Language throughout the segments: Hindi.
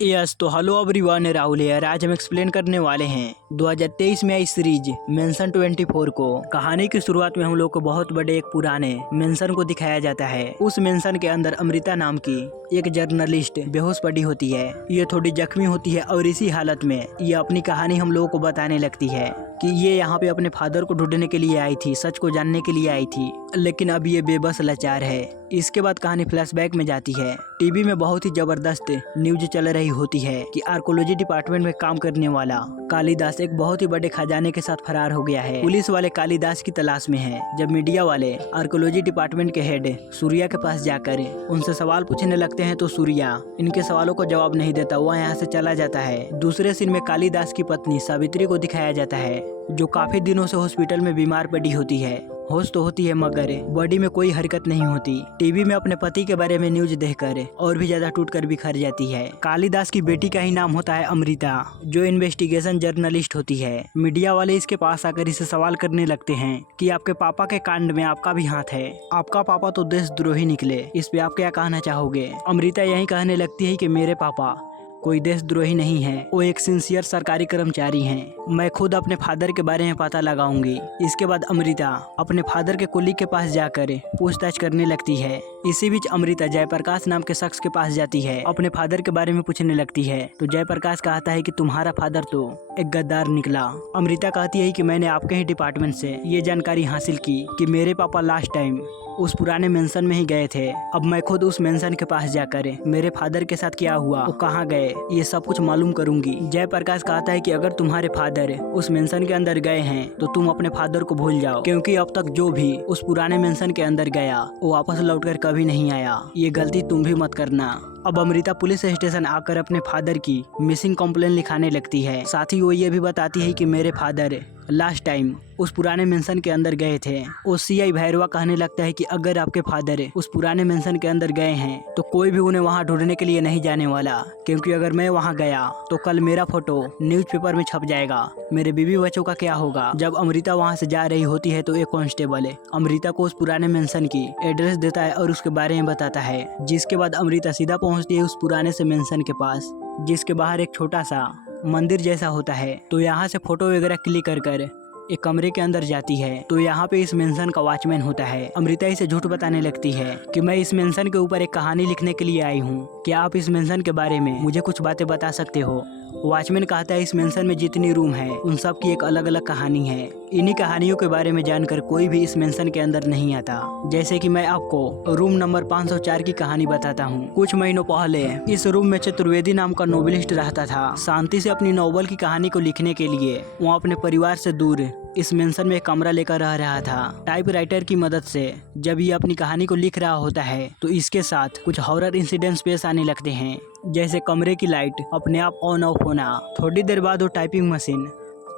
यस तो हेलो एवरीवन, राहुल है। आज हम एक्सप्लेन करने वाले हैं 2023 में आई सीरीज मेंशन 24 को। कहानी की शुरुआत में हम लोग को बहुत बड़े एक पुराने मेंशन को दिखाया जाता है। उस मेंशन के अंदर अमृता नाम की एक जर्नलिस्ट बेहोश पड़ी होती है। ये थोड़ी जख्मी होती है और इसी हालत में ये अपनी कहानी हम लोगों को बताने लगती है कि ये यहाँ पे अपने फादर को ढूंढने के लिए आई थी, सच को जानने के लिए आई थी, लेकिन अब ये बेबस लाचार है। इसके बाद कहानी फ्लैशबैक में जाती है। टीवी में बहुत ही जबरदस्त न्यूज चल रही होती है कि आर्कोलॉजी डिपार्टमेंट में काम करने वाला कालिदास एक बहुत ही बड़े खजाने के साथ फरार हो गया है। पुलिस वाले कालिदास की तलाश में हैं। जब मीडिया वाले आर्कोलॉजी डिपार्टमेंट के हेड सूर्या के पास जाकर उनसे सवाल पूछने लगते हैं तो सूर्या इनके सवालों को जवाब नहीं देता, वह यहाँ से चला जाता है। दूसरे सीन में कालिदास की पत्नी सावित्री को दिखाया जाता है, जो काफी दिनों से हॉस्पिटल में बीमार पड़ी होती है। होश तो होती है मगर बॉडी में कोई हरकत नहीं होती। टीवी में अपने पति के बारे में न्यूज देखकर और भी ज्यादा टूटकर बिखर जाती है। कालिदास की बेटी का ही नाम होता है अमृता, जो इन्वेस्टिगेशन जर्नलिस्ट होती है। मीडिया वाले इसके पास आकर इसे सवाल करने लगते हैं कि आपके पापा के कांड में आपका भी हाथ है, आपका पापा तो देशद्रोही निकले, इस पे आप क्या कहना चाहोगे। अमृता यही कहने लगती है कि मेरे पापा कोई देशद्रोही नहीं है, वो एक सिंसियर सरकारी कर्मचारी हैं। मैं खुद अपने फादर के बारे में पता लगाऊंगी। इसके बाद अमृता अपने फादर के कुली के पास जाकर पूछताछ करने लगती है। इसी बीच अमृता जयप्रकाश नाम के शख्स के पास जाती है, अपने फादर के बारे में पूछने लगती है। तो जयप्रकाश कहता है कि तुम्हारा फादर तो एक गद्दार निकला। अमृता कहती है कि मैंने आपके ही डिपार्टमेंट से ये जानकारी हासिल की कि मेरे पापा लास्ट टाइम उस पुराने मेंशन में ही गए थे। अब मैं खुद उस मेंशन के पास जाकर मेरे फादर के साथ क्या हुआ, वो कहाँ गए, ये सब कुछ मालूम करूंगी। जयप्रकाश कहता है कि अगर तुम्हारे फादर उस मेंशन के अंदर गए हैं तो तुम अपने फादर को भूल जाओ, क्योंकि अब तक जो भी उस पुराने मेंशन के अंदर गया वो वापस लौटकर कभी नहीं आया। ये गलती तुम भी मत करना। अब अमृता पुलिस स्टेशन आकर अपने फादर की मिसिंग कंप्लेन लिखाने लगती है। साथ ही वो ये भी बताती है कि मेरे फादर लास्ट टाइम उस पुराने मेंशन के अंदर गए थे। सीआई भैरवा कहने लगता है कि अगर आपके फादर उस पुराने मेंशन के अंदर गए हैं तो कोई भी उन्हें वहां ढूंढने के लिए नहीं जाने वाला, क्योंकि अगर मैं वहां गया तो कल मेरा फोटो न्यूज़पेपर में छप जाएगा, मेरे बीवी बच्चों का क्या होगा। जब अमृता वहां से जा रही होती है तो एक कांस्टेबल अमृता को उस पुराने मेंशन की एड्रेस देता है और उसके बारे में बताता है, जिसके बाद अमृता सीधा पहुंचती है उस पुराने से मेंशन के पास, जिसके बाहर एक छोटा सा मंदिर जैसा होता है। तो यहाँ से फोटो वगैरह क्लिक कर एक कमरे के अंदर जाती है। तो यहाँ पे इस मेंशन का वॉचमैन होता है। अमृता इसे झूठ बताने लगती है कि मैं इस मेंशन के ऊपर एक कहानी लिखने के लिए आई हूँ, क्या आप इस मेंशन के बारे में मुझे कुछ बातें बता सकते हो। वॉचमैन कहता है इस मेंशन में जितनी रूम है उन सब की एक अलग अलग कहानी है। इन्हीं कहानियों के बारे में जानकर कोई भी इस मेंशन के अंदर नहीं आता। जैसे कि मैं आपको रूम नंबर 504 की कहानी बताता हूँ। कुछ महीनों पहले इस रूम में चतुर्वेदी नाम का नोवेलिस्ट रहता था। शांति से अपनी नोवेल की कहानी को लिखने के लिए वो अपने परिवार से दूर इस मेंशन में एक कमरा लेकर रह रहा था। टाइपराइटर की मदद से जब ये अपनी कहानी को लिख रहा होता है तो इसके साथ कुछ हॉरर इंसिडेंट्स पेश आने लगते हैं, जैसे कमरे की लाइट अपने आप ऑन ऑफ होना। थोड़ी देर बाद वो टाइपिंग मशीन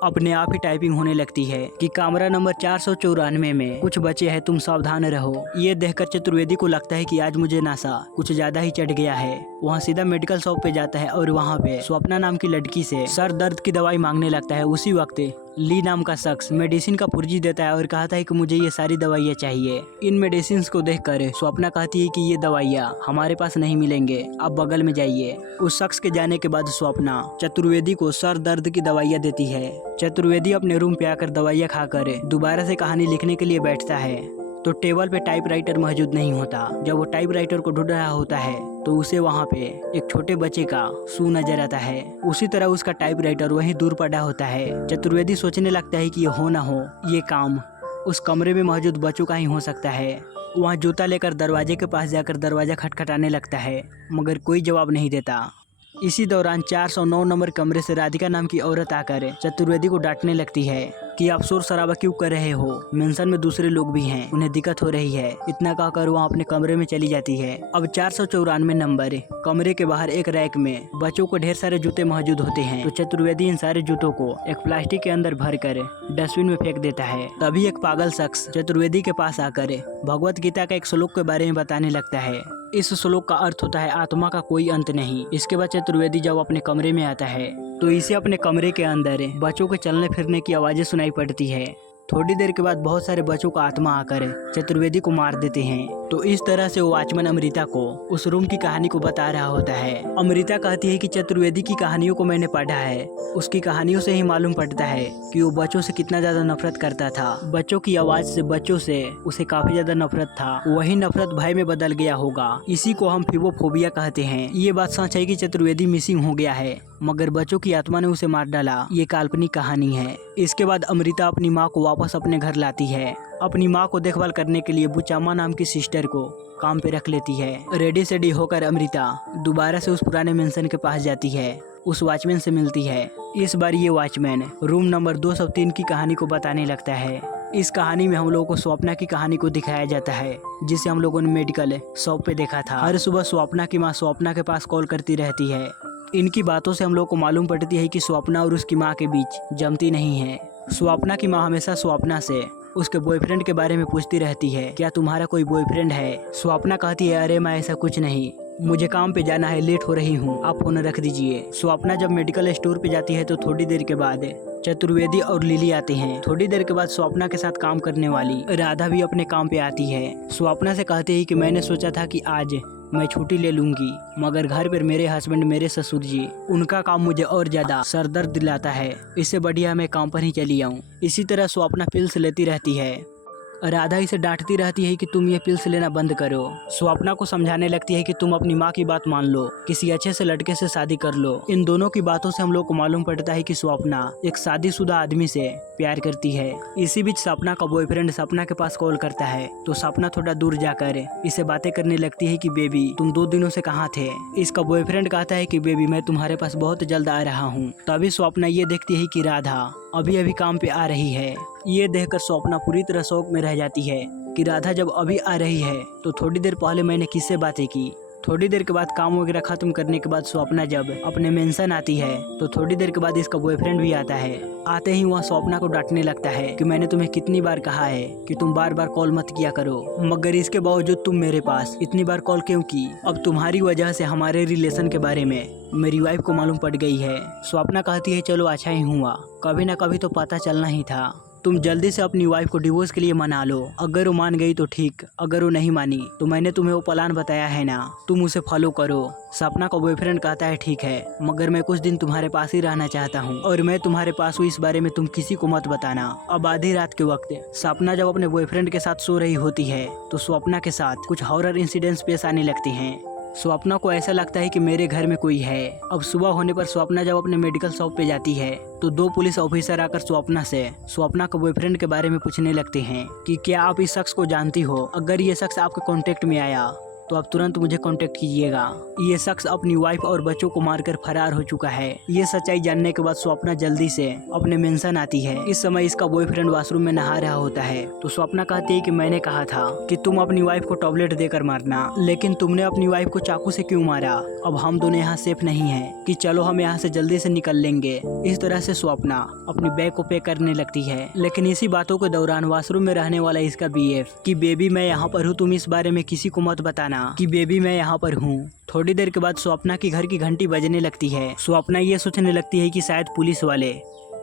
अपने आप ही टाइपिंग होने लगती है कि कमरा नंबर 494 में कुछ बचे हैं, तुम सावधान रहो। ये देखकर चतुर्वेदी को लगता है कि आज मुझे नशा कुछ ज्यादा ही चढ़ गया है। वहाँ सीधा मेडिकल शॉप पे जाता है और वहाँ पे स्वप्ना नाम की लड़की से सर दर्द की दवाई मांगने लगता है। उसी वक्त ली नाम का शख्स मेडिसिन का पुर्जी देता है और कहता है कि मुझे ये सारी दवाइयाँ चाहिए। इन मेडिसिन को देखकर स्वप्ना कहती है कि ये दवाइयाँ हमारे पास नहीं मिलेंगे, आप बगल में जाइए। उस शख्स के जाने के बाद स्वप्ना चतुर्वेदी को सर दर्द की दवाइयाँ देती है। चतुर्वेदी अपने रूम पे आकर दवाइयाँ खाकर दोबारा से कहानी लिखने के लिए बैठता है तो टेबल पे टाइपराइटर मौजूद नहीं होता। जब वो टाइपराइटर को ढूंढ रहा होता है तो उसे वहाँ पे एक छोटे बच्चे का शू नजर आता है। उसी तरह उसका टाइपराइटर वहीं दूर पड़ा होता है। चतुर्वेदी सोचने लगता है कि ये हो ना हो ये काम उस कमरे में मौजूद बच्चों का ही हो सकता है। वहाँ जूता लेकर दरवाजे के पास जाकर दरवाजा खटखटाने लगता है, मगर कोई जवाब नहीं देता। इसी दौरान 409 नंबर कमरे से राधिका नाम की औरत आकर चतुर्वेदी को डांटने लगती है कि आप शोर शराबा क्यों कर रहे हो, मेंशन में दूसरे लोग भी हैं, उन्हें दिक्कत हो रही है। इतना कहकर वहाँ अपने कमरे में चली जाती है। अब 494 नंबर कमरे के बाहर एक रैक में बच्चों को ढेर सारे जूते मौजूद होते हैं। तो चतुर्वेदी इन सारे जूतों को एक प्लास्टिक के अंदर भरकर डस्टबिन में फेंक देता है। तभी एक पागल शख्स चतुर्वेदी के पास आकर भगवत गीता का एक श्लोक के बारे में बताने लगता है। इस श्लोक का अर्थ होता है आत्मा का कोई अंत नहीं। इसके बाद चतुर्वेदी जब अपने कमरे में आता है तो इसे अपने कमरे के अंदर बच्चों के चलने फिरने की आवाजें सुनाई पड़ती है। थोड़ी देर के बाद बहुत सारे बच्चों का आत्मा आकर चतुर्वेदी को मार देते हैं। तो इस तरह से वो वॉचमैन अमृता को उस रूम की कहानी को बता रहा होता है। अमृता कहती है कि चतुर्वेदी की कहानियों को मैंने पढ़ा है, उसकी कहानियों से ही मालूम पड़ता है कि वो बच्चों से कितना ज्यादा नफरत करता था। बच्चों की आवाज से, बच्चों से उसे काफी ज्यादा नफरत था। वही नफरत भय में बदल गया होगा। इसी को हम फिबोफोबिया कहते हैं। ये बात सच है कि चतुर्वेदी मिसिंग हो गया है, मगर बच्चों की आत्मा ने उसे मार डाला। ये काल्पनिक कहानी है। इसके बाद अमृता अपनी माँ को वापस अपने घर लाती है। अपनी माँ को देखभाल करने के लिए बुचामा नाम की सिस्टर को काम पे रख लेती है। रेडी सेडी होकर अमृता दोबारा से उस पुराने मेंशन के पास जाती है, उस वॉचमैन से मिलती है। इस बार ये वॉचमैन रूम नंबर 203 की कहानी को बताने लगता है। इस कहानी में हम लोगों को स्वप्ना की कहानी को दिखाया जाता है, जिसे हम लोगों ने मेडिकल शॉप पे देखा था। हर सुबह स्वप्ना की माँ स्वप्ना के पास कॉल करती रहती है। इनकी बातों से हम लोग को मालूम पड़ती है कि स्वप्ना और उसकी माँ के बीच जमती नहीं है। स्वप्ना की माँ हमेशा स्वप्ना से उसके बॉयफ्रेंड के बारे में पूछती रहती है, क्या तुम्हारा कोई बॉयफ्रेंड है? स्वप्ना कहती है, अरे मैं ऐसा कुछ नहीं, मुझे काम पे जाना है, लेट हो रही हूँ, आप फोन रख दीजिए। स्वप्ना जब मेडिकल स्टोर पे जाती है तो थोड़ी देर के बाद चतुर्वेदी और लिली आते हैं। थोड़ी देर के बाद स्वप्ना के साथ काम करने वाली राधा भी अपने काम पे आती है। स्वप्ना से कहती है कि मैंने सोचा था कि आज मैं छुट्टी ले लूंगी, मगर घर पर मेरे हस्बैंड, मेरे ससुर जी, उनका काम मुझे और ज्यादा सरदर्द दिलाता है। इससे बढ़िया मैं काम पर ही चली आऊँ। इसी तरह स्वप्ना पिल्स लेती रहती है। राधा इसे डांटती रहती है कि तुम ये पिल्स लेना बंद करो। स्वप्ना को समझाने लगती है कि तुम अपनी माँ की बात मान लो, किसी अच्छे से लड़के से शादी कर लो। इन दोनों की बातों से हम लोग को मालूम पड़ता है कि स्वप्ना एक शादीशुदा आदमी से प्यार करती है। इसी बीच सपना का बॉयफ्रेंड सपना के पास कॉल करता है तो सपना थोड़ा दूर जाकर इसे बातें करने लगती है कि बेबी तुम 2 दिनों से कहाँ थे। इसका बॉयफ्रेंड कहता है कि बेबी मैं तुम्हारे पास बहुत जल्द आ रहा हूँ। तभी स्वप्ना ये देखती है कि राधा अभी अभी काम पे आ रही है। ये देखकर स्वप्ना पूरी तरह शौक में रह जाती है कि राधा जब अभी आ रही है तो थोड़ी देर पहले मैंने किससे बातें की। थोड़ी देर के बाद काम वगैरह खत्म करने के बाद स्वप्ना जब अपने मेंशन आती है तो थोड़ी देर के बाद इसका बॉयफ्रेंड भी आता है। आते ही वह स्वप्ना को डांटने लगता है कि मैंने तुम्हें कितनी बार कहा है कि तुम बार बार कॉल मत किया करो, मगर इसके बावजूद तुम मेरे पास इतनी बार कॉल क्यों की? अब तुम्हारी वजह से हमारे रिलेशन के बारे में मेरी वाइफ को मालूम पड़ गई है। स्वप्ना कहती है चलो अच्छा ही हुआ, कभी ना कभी तो पता चलना ही था। तुम जल्दी से अपनी वाइफ को डिवोर्स के लिए मना लो। अगर वो मान गई तो ठीक, अगर वो नहीं मानी तो मैंने तुम्हें वो प्लान बताया है ना, तुम उसे फॉलो करो। सपना का बॉयफ्रेंड कहता है ठीक है, मगर मैं कुछ दिन तुम्हारे पास ही रहना चाहता हूँ और मैं तुम्हारे पास हूँ, इस बारे में तुम किसी को मत बताना। अब आधी रात के वक्त सपना जब अपने बॉयफ्रेंड के साथ सो रही होती है तो स्वप्ना के साथ कुछ हॉरर इंसिडेंट्स पेश आने लगते हैं। स्वप्ना को ऐसा लगता है कि मेरे घर में कोई है। अब सुबह होने पर स्वप्ना जब अपने मेडिकल शॉप पे जाती है तो 2 पुलिस ऑफिसर आकर स्वप्ना से स्वप्ना के बॉयफ्रेंड के बारे में पूछने लगते हैं कि क्या आप इस शख्स को जानती हो? अगर ये शख्स आपके कांटेक्ट में आया तो आप तुरंत मुझे कांटेक्ट कीजिएगा। ये शख्स अपनी वाइफ और बच्चों को मारकर फरार हो चुका है। ये सच्चाई जानने के बाद स्वप्ना जल्दी से अपने मेंशन आती है। इस समय इसका बॉयफ्रेंड वॉशरूम में नहा रहा होता है तो स्वप्ना कहती है कि मैंने कहा था कि तुम अपनी वाइफ को टैबलेट देकर मारना, लेकिन तुमने अपनी वाइफ को चाकू से क्यों मारा? अब हम दोनों यहाँ सेफ नहीं है कि चलो हम यहाँ से जल्दी से निकल लेंगे। इस तरह से स्वप्ना अपनी बैग को पैक करने लगती है। लेकिन इसी बातों के दौरान वॉशरूम में रहने वाला इसका बीएफ कि बेबी मैं यहाँ पर हूँ, तुम इस बारे में किसी को मत बताना कि बेबी मैं यहाँ पर हूँ। थोड़ी देर के बाद स्वप्ना की घर की घंटी बजने लगती है। स्वप्ना ये सोचने लगती है कि शायद पुलिस वाले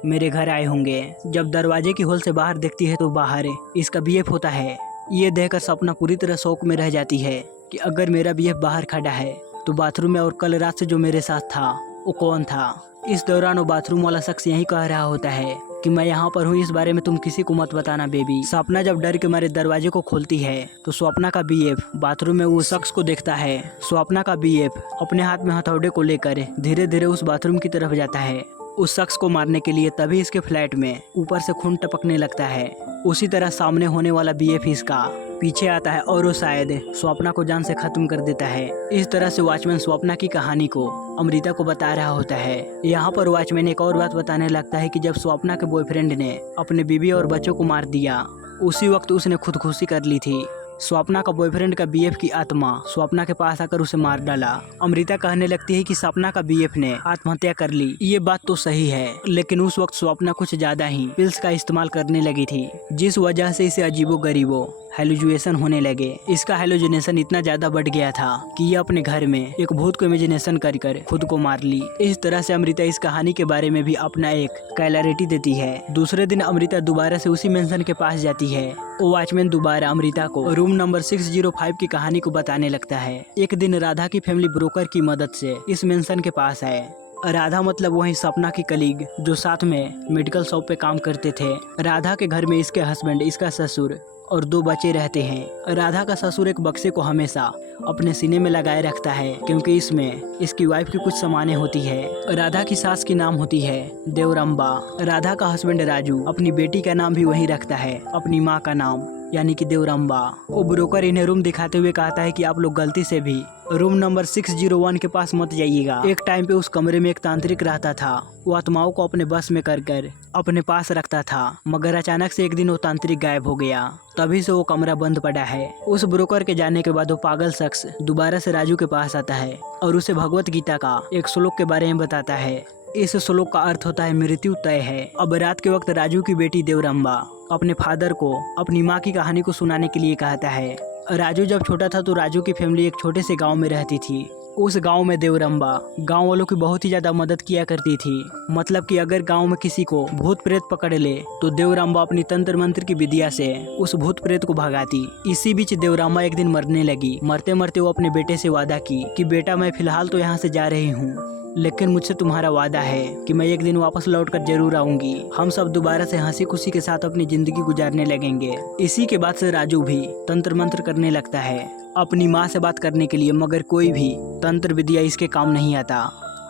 मेरे घर आए होंगे। जब दरवाजे की होल से बाहर देखती है तो बाहर इसका बीएफ होता है। ये देखकर स्वप्ना पूरी तरह शौक में रह जाती है कि अगर मेरा बीएफ बाहर खड़ा है तो बाथरूम में और कल रात से जो मेरे साथ था वो कौन था? इस दौरान वो बाथरूम वाला शख्स यही कह रहा होता है कि मैं यहाँ पर हूँ, इस बारे में तुम किसी को मत बताना बेबी। स्वप्ना जब डर के मारे दरवाजे को खोलती है तो स्वप्ना का बीएफ बाथरूम में उस शख्स को देखता है। स्वप्ना का बीएफ अपने हाथ में हथौड़े को लेकर धीरे धीरे उस बाथरूम की तरफ जाता है उस शख्स को मारने के लिए। तभी इसके फ्लैट में ऊपर से खून टपकने लगता है। उसी तरह सामने होने वाला बीएफ इसका पीछे आता है और वो शायद स्वप्ना को जान से खत्म कर देता है। इस तरह से वॉचमैन स्वप्ना की कहानी को अमृता को बता रहा होता है। यहाँ पर वॉचमैन एक और बात बताने लगता है कि जब स्वप्ना के बॉयफ्रेंड ने अपने बीवी और बच्चों को मार दिया उसी वक्त उसने खुदकुशी कर ली थी। स्वप्ना का बॉयफ्रेंड का बीएफ की आत्मा स्वप्ना के पास आकर उसे मार डाला। अमृता कहने लगती है कि सपना का बीएफ ने आत्महत्या कर ली। ये बात तो सही है, लेकिन उस वक्त स्वप्ना कुछ ज्यादा ही पिल्स का इस्तेमाल करने लगी थी, जिस वजह से इसे अजीबो गरीबो हेलुजुएशन होने लगे। इसका हेलुजिनेशन इतना ज्यादा बढ़ गया था कि ये अपने घर में एक भूत को इमेजिनेशन कर खुद को मार ली। इस तरह से अमृता इस कहानी के बारे में भी अपना एक क्लैरिटी देती है। दूसरे दिन अमृता दोबारा से उसी मेंशन के पास जाती है। वॉचमैन दोबारा अमृता को रूम नंबर 605 की कहानी को बताने लगता है। एक दिन राधा की फैमिली ब्रोकर की मदद से इस मेंशन के पास है। राधा मतलब वही सपना की कलीग जो साथ में मेडिकल शॉप पे काम करते थे। राधा के घर में इसके हस्बैंड, इसका ससुर और 2 बच्चे रहते हैं। राधा का ससुर एक बक्से को हमेशा अपने सीने में लगाए रखता है, क्योंकि इसमें इसकी वाइफ की कुछ सामानें होती है। राधा की सास की नाम होती है देवरंबा। राधा का हस्बैंड राजू अपनी बेटी का नाम भी वही रखता है, अपनी माँ का नाम यानी कि देवरंबा। वो ब्रोकर इन्हें रूम दिखाते हुए कहता है कि आप लोग गलती से भी रूम नंबर 601 के पास मत जाइएगा। एक टाइम पे उस कमरे में एक तांत्रिक रहता था। वो आत्माओं को अपने बस में कर अपने पास रखता था, मगर अचानक से एक दिन वो तांत्रिक गायब हो गया। तभी से वो कमरा बंद पड़ा है। उस ब्रोकर के जाने के बाद वो पागल शख्स दोबारा से राजू के पास आता है और उसे भगवत गीता का एक श्लोक के बारे में बताता है। इस श्लोक का अर्थ होता है मृत्यु तय है। अब रात के वक्त राजू की बेटी देवरंबा अपने फादर को अपनी माँ की कहानी को सुनाने के लिए कहता है। राजू जब छोटा था तो राजू की फैमिली एक छोटे से गांव में रहती थी। उस गांव में देवरंबा गांव वालों की बहुत ही ज्यादा मदद किया करती थी। मतलब कि अगर गांव में किसी को भूत प्रेत पकड़ ले तो देवरंबा अपनी तंत्र मंत्र की विद्या से उस भूत प्रेत को भगाती। इसी बीच देवरंबा एक दिन मरने लगी। मरते मरते वो अपने बेटे से वादा की कि बेटा मैं फिलहाल तो यहाँ से जा रही हूँ, लेकिन मुझसे तुम्हारा वादा है कि मैं एक दिन वापस लौटकर जरूर आऊंगी। हम सब दोबारा से हंसी खुशी के साथ अपनी जिंदगी गुजारने लगेंगे। इसी के बाद से राजू भी तंत्र मंत्र करने लगता है अपनी माँ से बात करने के लिए, मगर कोई भी तंत्र विद्या इसके काम नहीं आता।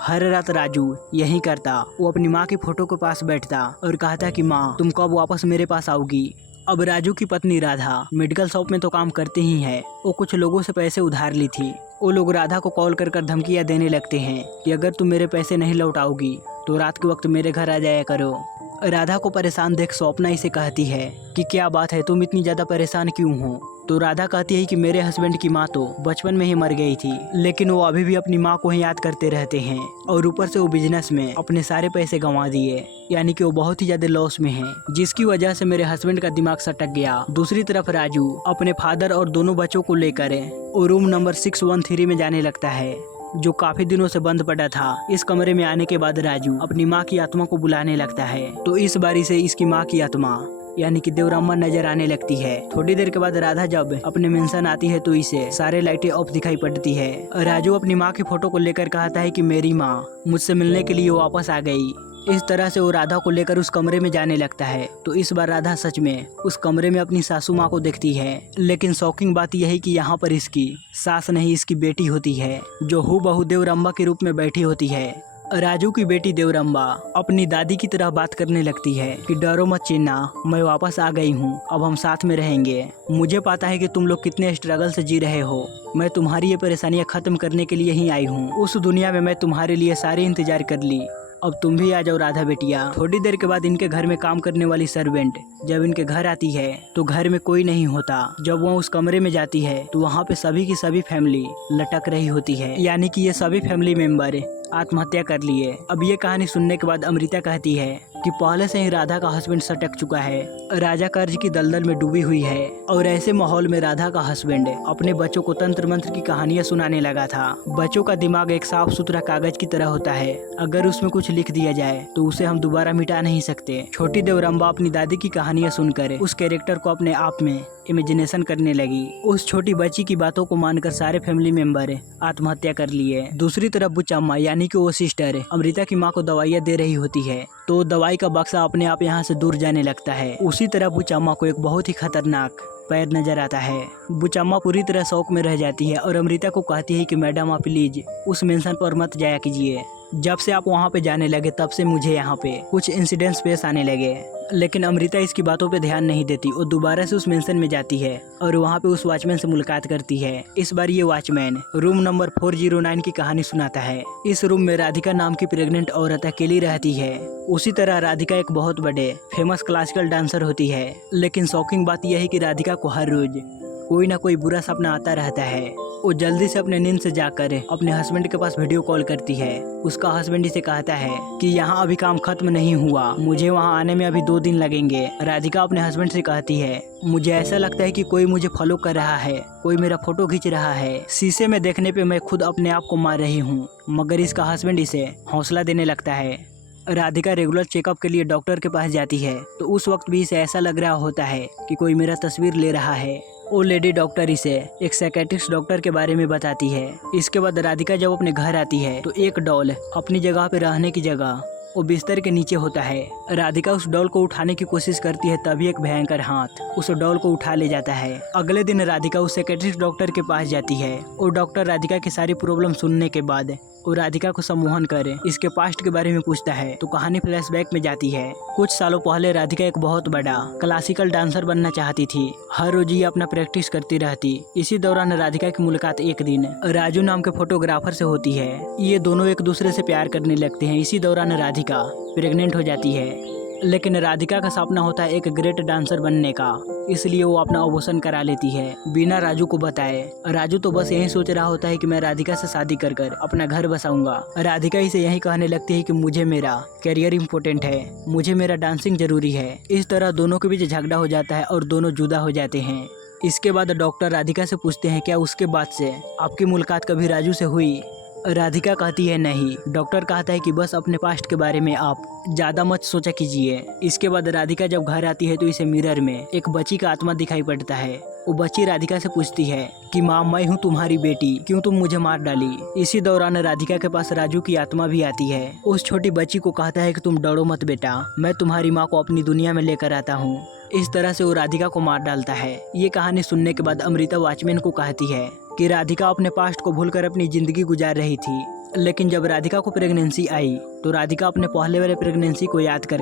हर रात राजू यही करता। वो अपनी माँ की फोटो के पास बैठता और कहता कि माँ तुम कब वापस मेरे पास आओगी। अब राजू की पत्नी राधा मेडिकल शॉप में तो काम करती ही है। वो कुछ लोगों से पैसे उधार ली थी। वो लोग राधा को कॉल कर धमकियां देने लगते हैं कि अगर तुम मेरे पैसे नहीं लौटाओगी तो रात के वक्त मेरे घर आ जाया करो। राधा को परेशान देख स्वप्ना इसे कहती है कि क्या बात है, तुम इतनी ज्यादा परेशान क्यों हो। तो राधा कहती है कि मेरे हस्बैंड की माँ तो बचपन में ही मर गई थी, लेकिन वो अभी भी अपनी माँ को ही याद करते रहते हैं और ऊपर से वो बिजनेस में अपने सारे पैसे गंवा दिए, यानी कि वो बहुत ही ज्यादा लॉस में हैं, जिसकी वजह से मेरे हस्बैंड का दिमाग सटक गया। दूसरी तरफ राजू अपने फादर और दोनों बच्चों को लेकर वो रूम नंबर 613 में जाने लगता है, जो काफी दिनों से बंद पड़ा था। इस कमरे में आने के बाद राजू अपनी माँ की आत्मा को बुलाने लगता है। तो इस बारी से इसकी माँ की आत्मा यानी कि देवरंबा नजर आने लगती है। थोड़ी देर के बाद राधा जब अपने मेंशन आती है तो इसे सारे लाइटें ऑफ दिखाई पड़ती है। राजू अपनी माँ की फोटो को लेकर कहता है कि मेरी माँ मुझसे मिलने के लिए वापस आ गई। इस तरह से वो राधा को लेकर उस कमरे में जाने लगता है। तो इस बार राधा सच में उस कमरे में अपनी सासू माँ को देखती है, लेकिन शॉकिंग बात यह है कि यहाँ पर इसकी सास नहीं, इसकी बेटी होती है, जो हूबहू देवरंबा के रूप में बैठी होती है। राजू की बेटी देवरंबा अपनी दादी की तरह बात करने लगती है कि डरो मत चिन्ना, मैं वापस आ गई हूँ, अब हम साथ में रहेंगे। मुझे पता है कि तुम लोग कितने स्ट्रगल से जी रहे हो। मैं तुम्हारी ये परेशानियाँ खत्म करने के लिए ही आई हूँ। उस दुनिया में मैं तुम्हारे लिए सारी इंतजार कर ली, अब तुम भी आ जाओ राधा बेटिया। थोड़ी देर के बाद इनके घर में काम करने वाली सर्वेंट जब इनके घर आती है तो घर में कोई नहीं होता। जब वह उस कमरे में जाती है तो वहाँ पे सभी की सभी फैमिली लटक रही होती है, यानी कि ये सभी फैमिली मेंबर आत्महत्या कर लिए। अब ये कहानी सुनने के बाद अमृता कहती है कि पहले से ही राधा का हस्बैंड सटक चुका है, राजा कर्ज की दलदल में डूबी हुई है, और ऐसे माहौल में राधा का हस्बैंड अपने बच्चों को तंत्र मंत्र की कहानियां सुनाने लगा था। बच्चों का दिमाग एक साफ सुथरा कागज की तरह होता है, अगर उसमें कुछ लिख दिया जाए तो उसे हम दोबारा मिटा नहीं सकते। छोटी देवरंबा अपनी दादी की कहानियां सुनकर उस कैरेक्टर को अपने आप में इमेजिनेशन करने लगी। उस छोटी बच्ची की बातों को मानकर सारे फैमिली मेंबर आत्महत्या कर लिए। दूसरी तरफ बुचम्मा यानी कि वो सिस्टर अमृता की माँ को दवाइयाँ दे रही होती है, तो दवाई का बक्सा अपने आप यहाँ से दूर जाने लगता है। उसी तरह बुचम्मा को एक बहुत ही खतरनाक पैर नजर आता है। बुचम्मा पूरी तरह शौक में रह जाती है और अमृता को कहती है कि मैडम आप प्लीज उस मेंशन पर मत जाया कीजिए। जब से आप वहाँ पे जाने लगे तब से मुझे यहाँ पे कुछ इंसिडेंट्स पेश आने लगे, लेकिन अमृता इसकी बातों पे ध्यान नहीं देती। वो दोबारा से उस मेंशन में जाती है और वहाँ पे उस वॉचमैन से मुलाकात करती है। इस बार ये वॉचमैन रूम नंबर 409 की कहानी सुनाता है। इस रूम में राधिका नाम की प्रेग्नेंट औरत अकेली रहती है। उसी तरह राधिका एक बहुत बड़े फेमस क्लासिकल डांसर होती है, लेकिन शॉकिंग बात यह है कि राधिका को हर रोज कोई ना कोई बुरा सपना आता रहता है। वो जल्दी से अपने नींद से जाकर अपने हस्बैंड के पास वीडियो कॉल करती है। उसका हस्बैंड इसे कहता है कि यहाँ अभी काम खत्म नहीं हुआ, मुझे वहाँ आने में अभी 2 दिन लगेंगे। राधिका अपने हस्बैंड से कहती है, मुझे ऐसा लगता है कि कोई मुझे फॉलो कर रहा है, कोई मेरा फोटो खींच रहा है। शीशे में देखने पे मैं खुद अपने आप को मार रही हूँ। मगर इसका हस्बैंड इसे हौसला देने लगता है। राधिका रेगुलर चेकअप के लिए डॉक्टर के पास जाती है तो उस वक्त भी इसे ऐसा लग रहा होता है कि कोई मेरा तस्वीर ले रहा है। वो लेडी डॉक्टर इसे एक साइकेट्रिस्ट डॉक्टर के बारे में बताती है। इसके बाद राधिका जब अपने घर आती है तो एक डॉल अपनी जगह पे रहने की जगह वो बिस्तर के नीचे होता है। राधिका उस डॉल को उठाने की कोशिश करती है, तभी एक भयंकर हाथ उस डॉल को उठा ले जाता है। अगले दिन राधिका उस साइकेट्रिस्ट डॉक्टर के पास जाती है और डॉक्टर राधिका की सारी प्रॉब्लम सुनने के बाद वो राधिका को सम्मोहन कर इसके पास्ट के बारे में पूछता है तो कहानी फ्लैशबैक में जाती है। कुछ सालों पहले राधिका एक बहुत बड़ा क्लासिकल डांसर बनना चाहती थी। हर रोज ये अपना प्रैक्टिस करती रहती। इसी दौरान राधिका की मुलाकात एक दिन राजू नाम के फोटोग्राफर से होती है। ये दोनों एक दूसरे से प्यार करने लगते हैं। इसी दौरान राधिका प्रेग्नेंट हो जाती है। लेकिन राधिका का सपना होता है एक ग्रेट डांसर बनने का, इसलिए वो अपना अबॉर्शन करा लेती है बिना राजू को बताए। राजू तो बस यही सोच रहा होता है कि मैं राधिका से शादी कर कर अपना घर बसाऊंगा। राधिका इसे यही कहने लगती है कि मुझे मेरा करियर इम्पोर्टेंट है, मुझे मेरा डांसिंग जरूरी है। इस तरह दोनों के बीच झगड़ा हो जाता है और दोनों जुदा हो जाते हैं। इसके बाद डॉक्टर राधिका से पूछते हैं, क्या उसके बाद से आपकी मुलाकात कभी राजू से हुई? राधिका कहती है नहीं। डॉक्टर कहता है कि बस अपने पास्ट के बारे में आप ज़्यादा मत सोचा कीजिए। इसके बाद राधिका जब घर आती है तो इसे मिरर में एक बच्ची का आत्मा दिखाई पड़ता है। वो बच्ची राधिका से पूछती है कि माँ, मैं हूँ तुम्हारी बेटी, क्यों तुम मुझे मार डाली? इसी दौरान राधिका के पास राजू की आत्मा भी आती है। उस छोटी बच्ची को कहता है कि तुम डरो मत बेटा, मैं तुम्हारी माँ को अपनी दुनिया में लेकर आता हूँ। इस तरह से वो राधिका को मार डालता है। ये कहानी सुनने के बाद अमृता वॉचमैन को कहती है कि राधिका अपने पास्ट को भूलकर अपनी जिंदगी गुजार रही थी। लेकिन जब राधिका को प्रेगनेंसी आई तो राधिका अपने पहले वाले प्रेगनेंसी को याद कर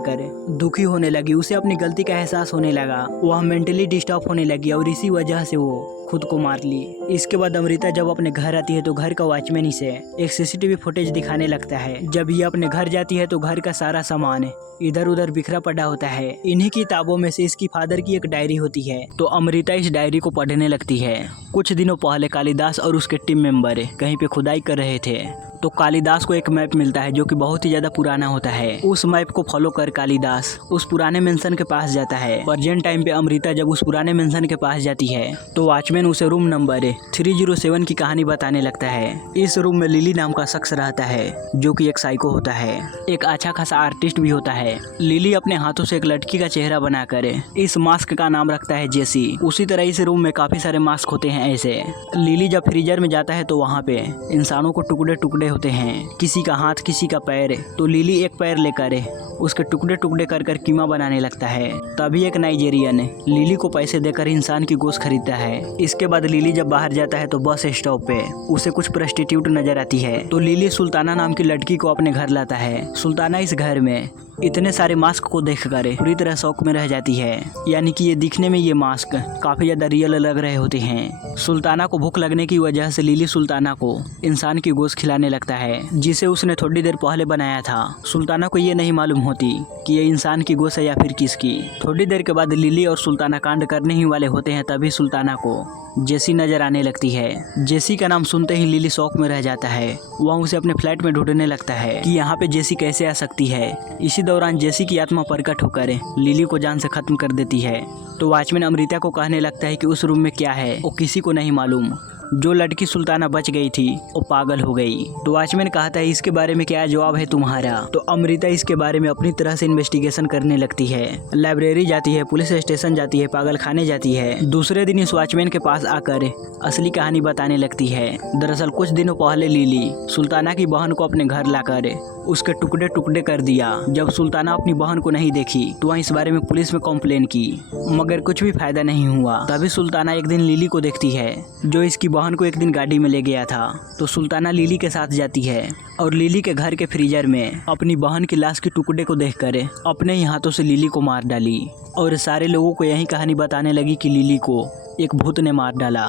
दुखी होने लगी। उसे अपनी गलती का एहसास होने लगा। वह मेंटली डिस्टर्ब होने लगी और इसी वजह से वो खुद को मार ली। इसके बाद अमृता जब अपने घर आती है तो घर का वॉचमैन इसे एक सीसीटीवी फुटेज दिखाने लगता है। जब ये अपने घर जाती है तो घर का सारा सामान इधर उधर बिखरा पड़ा होता है। इन्हीं किताबों में से इसकी फादर की एक डायरी होती है तो अमृता इस डायरी को पढ़ने लगती है। कुछ दिनों पहले कालिदास और उसके टीम मेंबर कहीं पे खुदाई कर रहे थे तो कालिदास को एक मैप मिलता है जो कि बहुत ही ज्यादा पुराना होता है। उस मैप को फॉलो कर कालिदास उस पुराने मेंशन के पास जाता है। प्रेजेंट टाइम पे अमृता जब उस पुराने मेंशन के पास जाती है तो वॉचमैन उसे रूम नंबर 307 की कहानी बताने लगता है। इस रूम में लिली नाम का शख्स रहता है जो कि एक साइको होता है, एक अच्छा खासा आर्टिस्ट भी होता है। लिली अपने हाथों से एक लड़की का चेहरा बनाकर इस मास्क का नाम रखता है जेसी। उसी तरह इस रूम में काफी सारे मास्क होते हैं। ऐसे लिली जब फ्रीजर में जाता है तो वहाँ पे इंसानों को टुकड़े टुकड़े होते हैं, किसी का हाथ किसी का पैर। तो लिली एक पैर लेकर उसके टुकड़े टुकड़े कर कर कीमा बनाने लगता है। तभी एक नाइजीरियन लिली को पैसे देकर इंसान की गोश्त खरीदता है। इसके बाद लिली जब बाहर जाता है तो बस स्टॉप पे उसे कुछ प्रोस्टिट्यूट नजर आती है तो लिली सुल्ताना नाम की लड़की को अपने घर लाता है। सुल्ताना इस घर में इतने सारे मास्क को देखकर पूरी तरह शौक में रह जाती है। यानी कि ये दिखने में ये मास्क काफी ज्यादा रियल लग रहे होते हैं। सुल्ताना को भूख लगने की वजह से लिली सुल्ताना को इंसान की गोश्त खिलाने लगता है जिसे उसने थोड़ी देर पहले बनाया था। सुल्ताना को ये नहीं मालूम होती कि ये इंसान की गोश्त है या फिर किसकी। थोड़ी देर के बाद लिली और सुल्ताना कांड करने ही वाले होते हैं तभी सुल्ताना को जेसी नजर आने लगती है। जेसी का नाम सुनते ही लिली शौक में रह जाता है। वह उसे अपने फ्लैट में ढूंढने लगता है कि यहाँ पे जेसी कैसे आ सकती है। इसी दौरान जेसी की आत्मा प्रकट होकर लिली को जान से खत्म कर देती है। तो वॉचमैन अमृता को कहने लगता है कि उस रूम में क्या है वो किसी को नहीं मालूम। जो लड़की सुल्ताना बच गई थी वो पागल हो गई। तो वॉचमैन कहता है इसके बारे में क्या जवाब है तुम्हारा। तो अमृता इसके बारे में अपनी तरह से इन्वेस्टिगेशन करने लगती है। लाइब्रेरी जाती है, पुलिस स्टेशन जाती है, पागल खाने जाती है। दूसरे दिन इस वॉचमैन के पास आकर असली कहानी बताने लगती है। दरअसल कुछ दिनों पहले लिली सुल्ताना की बहन को अपने घर लाकर उसके टुकड़े टुकड़े कर दिया। जब सुल्ताना अपनी बहन को नहीं देखी तो वह इस बारे में पुलिस में कंप्लेन की मगर कुछ भी फायदा नहीं हुआ। तभी सुल्ताना एक दिन लिली को देखती है जो इसकी बहन को एक दिन गाड़ी में ले गया था। तो सुल्ताना लिली के साथ जाती है और लिली के घर के फ्रीजर में अपनी बहन की लाश के टुकड़े को देखकर अपने ही हाथों से लिली को मार डाली। और सारे लोगों को यही कहानी बताने लगी कि लिली को एक भूत ने मार डाला।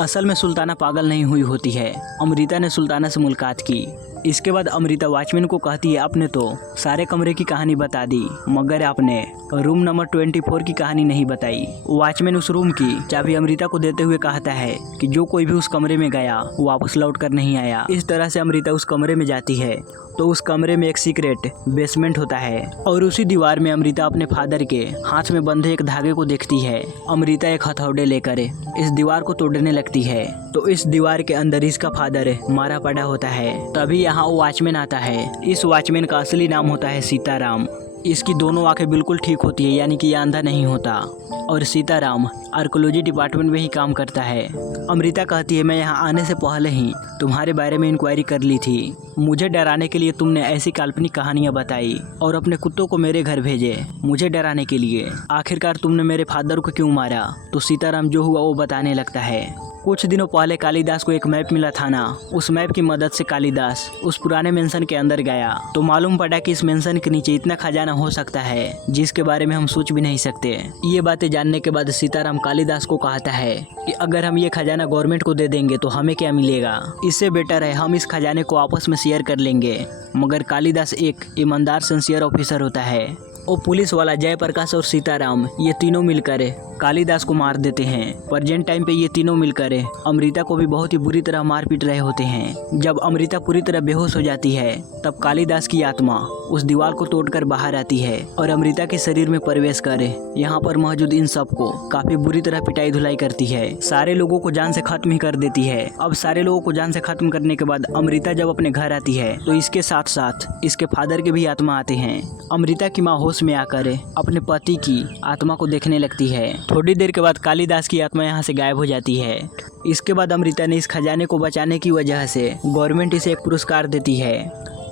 असल में सुल्ताना पागल नहीं हुई होती है। अमृता ने सुल्ताना से मुलाकात की। इसके बाद अमृता वॉचमैन को कहती है आपने तो सारे कमरे की कहानी बता दी, मगर आपने रूम नंबर 24 की कहानी नहीं बताई। वॉचमैन उस रूम की चाबी अमृता को देते हुए कहता है कि जो कोई भी उस कमरे में गया वापस लौट कर नहीं आया। इस तरह से अमृता उस कमरे में जाती है तो उस कमरे में एक सीक्रेट बेसमेंट होता है और उसी दीवार में अमृता अपने फादर के हाथ में बंधे एक धागे को देखती है। अमृता एक हथौड़े लेकर इस दीवार को तोड़ने लगती है तो इस दीवार के अंदर इसका फादर मारा पड़ा होता है। तभी यहाँ वॉचमैन आता है। इस वॉचमैन का असली नाम होता है सीताराम। इसकी दोनों आंखें बिल्कुल ठीक होती है, यानी कि ये अंधा नहीं होता। और सीताराम आर्कोलॉजी डिपार्टमेंट में ही काम करता है। अमृता कहती है मैं यहाँ आने से पहले ही तुम्हारे बारे में इंक्वायरी कर ली थी। मुझे डराने के लिए तुमने ऐसी काल्पनिक कहानियाँ बताई और अपने कुत्तों को मेरे घर भेजे मुझे डराने के लिए। आखिरकार तुमने मेरे फादर को क्यों मारा? तो सीताराम जो हुआ वो बताने लगता है। कुछ दिनों पहले कालिदास को एक मैप मिला था ना, उस मैप की मदद से कालिदास उस पुराने मेंशन के अंदर गया तो मालूम पड़ा कि इस मेंशन के नीचे इतना खजाना हो सकता है जिसके बारे में हम सोच भी नहीं सकते। ये बातें जानने के बाद सीताराम कालिदास को कहता है कि अगर हम ये खजाना गवर्नमेंट को दे देंगे तो हमें क्या मिलेगा, इससे बेटर है हम इस खजाने को आपस में शेयर कर लेंगे। मगर कालिदास एक ईमानदार सिंसियर ऑफिसर होता है। वो पुलिस वाला जयप्रकाश और सीताराम ये तीनों मिलकर कालिदास को मार देते हैं। प्रेजेंट टाइम पे ये तीनों मिलकर अमृता को भी बहुत ही बुरी तरह मार पीट रहे होते हैं। जब अमृता पूरी तरह बेहोश हो जाती है तब कालिदास की आत्मा उस दीवार को तोड़कर बाहर आती है और अमृता के शरीर में प्रवेश कर यहाँ पर मौजूद इन सबको काफी बुरी तरह पिटाई धुलाई करती है। सारे लोगों को जान से खत्म ही कर देती है। अब सारे लोगों को जान से खत्म करने के बाद अमृता जब अपने घर आती है तो इसके साथ साथ इसके फादर के भी आत्मा आते हैं। अमृता की माँ होश में आकर अपने पति की आत्मा को देखने लगती है। थोड़ी देर के बाद कालिदास की आत्मा यहाँ से गायब हो जाती है। इसके बाद अमृता ने इस खजाने को बचाने की वजह से गवर्नमेंट इसे एक पुरस्कार देती है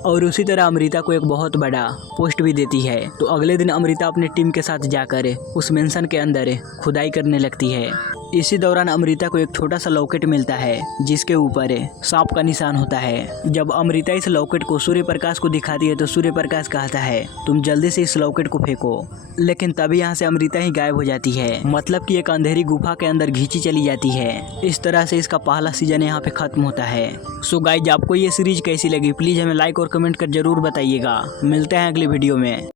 और उसी तरह अमृता को एक बहुत बड़ा पोस्ट भी देती है। तो अगले दिन अमृता अपने टीम के साथ जाकर उस मेंशन के अंदर खुदाई करने लगती है। इसी दौरान अमृता को एक छोटा सा लॉकेट मिलता है जिसके ऊपर सांप का निशान होता है। जब अमृता इस लॉकेट को सूर्य प्रकाश को दिखाती है तो सूर्य प्रकाश कहता है तुम जल्दी से इस लॉकेट को फेंको, लेकिन तभी यहाँ से अमृता ही गायब हो जाती है। मतलब कि एक अंधेरी गुफा के अंदर घींची चली जाती है। इस तरह से इसका पहला सीजन यहाँ पे खत्म होता है। सो गाइज आपको ये सीरीज कैसी लगी प्लीज हमें लाइक और कमेंट कर जरूर बताइएगा। मिलते हैं अगली वीडियो में।